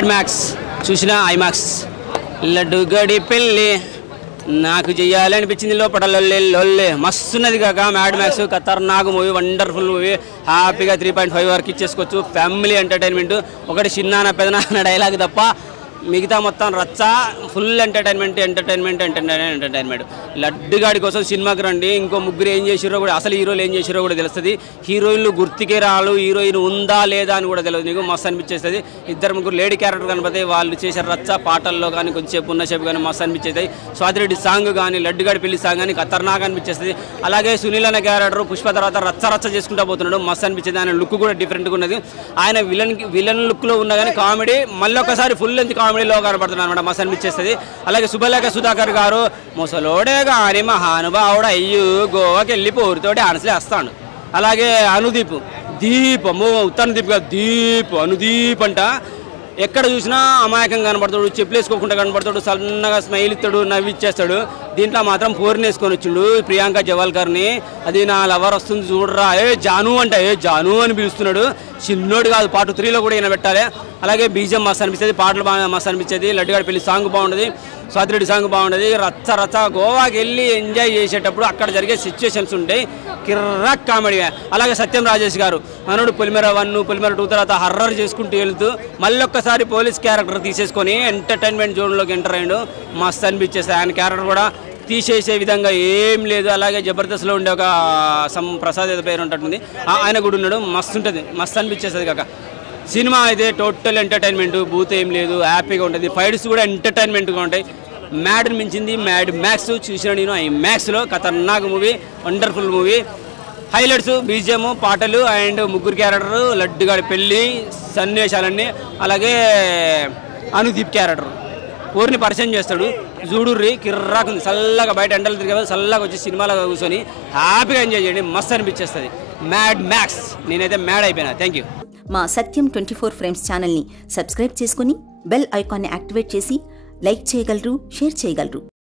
mad max చూసిన IMAX లడ్డుగడి పెళ్ళి నాకు చెయ్యాలనిపించింది లోపల లొల్లే మస్తున్నది కాక మ్యాడ్ మ్యాక్స్ ఖతర్నాక్ మూవీ వండర్ఫుల్ మూవీ హ్యాపీగా 3.5 వరకు ఇచ్చేసుకోవచ్చు ఫ్యామిలీ ఎంటర్టైన్మెంట్ ఒకటి చిన్నాన పెదనాన్న డైలాగ్ తప్ప మిగతా మొత్తం రచ్చ ఫుల్ ఎంటర్టైన్మెంట్ లడ్డుగాడి కోసం సినిమాకి రండి ఇంకో ముగ్గురు ఏం చేసిరో కూడా అసలు హీరోలు ఏం చేసిరో కూడా తెలుస్తుంది హీరోయిన్లు గుర్తుకే రాలు హీరోయిన్ ఉందా లేదా అని కూడా తెలియదు నీకు మస్తు అనిపించేస్తుంది ఇద్దరు ముగ్గురు లేడీ క్యారెక్టర్ కనపడతాయి వాళ్ళు చేసే రచ్చ పాటల్లో కానీ కొంచెంసేపు ఉన్నసేపు కానీ మస్తు అనిపించేస్తాయి స్వాతిరెడ్డి సాంగ్ కానీ లడ్డుగాడి పెళ్లి సాంగ్ కానీ ఖతర్నాక్ అనిపించేస్తుంది అలాగే సునీల్ అనే క్యారెక్టర్ పుష్ప తర్వాత రచ్చ చేసుకుంటూ పోతున్నాడు మస్తు అనిపించింది ఆయన లుక్ కూడా డిఫరెంట్గా ఉన్నది ఆయన విలన్ లుక్లో ఉన్నా కానీ కామెడీ మళ్ళీ ఒకసారి ఫుల్ లెంత్ కామెడీలో కనపడుతున్నాడు అనమాట మస్తు అనిపించేస్తుంది అలాగే శుభలేఖ సుధాకర్ గారు ముసలోడే కానీ మహానుభావుడు అయ్యో గోవాకి వెళ్ళి పోరుతోటి ఆనసలే వస్తాడు అలాగే అనుదీప్ ఉత్తర దీప్ కాదు అనుదీప్ అంట ఎక్కడ చూసినా అమాయకంగా కనపడతాడు చెప్పులు వేసుకోకుండా కనపడతాడు సన్నగా స్మైల్ ఇస్తాడు నవ్విచ్చేస్తాడు దీంట్లో మాత్రం పోరిని వేసుకొని వచ్చిండు ప్రియాంక జవాల్కర్ని అది నా లవర్ వస్తుంది చూడరా జాను అంట జాను అని పిలుస్తున్నాడు చిన్నోడు కాదు పార్ట్ 3లో కూడా ఈయన పెట్టాలి అలాగే బీజం మస్తు అనిపిస్తుంది పాటలు బాగా మస్తు అనిపించేది లడ్డుగాడి పెళ్లి సాంగ్ బాగుంటుంది స్వాతిరెడ్డి సాంగ్ బాగుంటుంది రచ్చ గోవాకి వెళ్ళి ఎంజాయ్ చేసేటప్పుడు అక్కడ జరిగే సిచ్యువేషన్స్ ఉంటాయి కిర్రాక్ కామెడీ అలాగే సత్యం రాజేష్ గారు మనోడు పొలిమేర 1 పొలిమేర 2 తర్వాత హర్రర్ చేసుకుంటూ వెళ్తూ మళ్ళీ ఒక్కసారి పోలీస్ క్యారెక్టర్ తీసేసుకొని ఎంటర్టైన్మెంట్ జోన్లోకి ఎంటర్ అయ్యాడు మస్తు అనిపించేస్తాయి ఆయన క్యారెక్టర్ కూడా తీసేసే విధంగా ఏం లేదు అలాగే జబర్దస్త్లో ఉండే ఒక ప్రసాద్ ఏదో పేరు ఉంటుంటుంది ఆయన కూడా ఉన్నాడు మస్తు ఉంటుంది మస్తు అనిపించేస్తుంది కాక సినిమా అయితే టోటల్ ఎంటర్టైన్మెంట్ బూత్ ఏం లేదు హ్యాపీగా ఉంటుంది ఫైట్స్ కూడా ఎంటర్టైన్మెంట్గా ఉంటాయి మ్యాడ్ని మించింది మ్యాడ్ మ్యాక్స్ చూసిన నేను ఈ మ్యాక్స్లో ఖతర్నాక్ movie wonderful movie highlights BGM పాటలు అండ్ ముగ్గురు క్యారెక్టర్ లడ్డుగాడి పెళ్ళి సన్నివేశాలన్నీ అలాగే అనుదీప్ క్యారెక్టర్ ఊరిని పరిచయం చేస్తాడు చూడుర్రి కిర్రాకుంది చల్లగా బయట ఎండలు తిరిగే చల్లగా వచ్చి సినిమాలో కూర్చొని హ్యాపీగా ఎంజాయ్ చేయండి మస్తు అనిపించేస్తుంది మ్యాడ్ మ్యాక్స్ నేనైతే మ్యాడ్ అయిపోయినా థ్యాంక్ యూ మా సత్యం 24 ఫ్రేమ్స్ ఛానల్ని సబ్స్క్రైబ్ చేసుకుని బెల్ ఐకాన్ని యాక్టివేట్ చేసి లైక్ చేయగలరు షేర్ చేయగలరు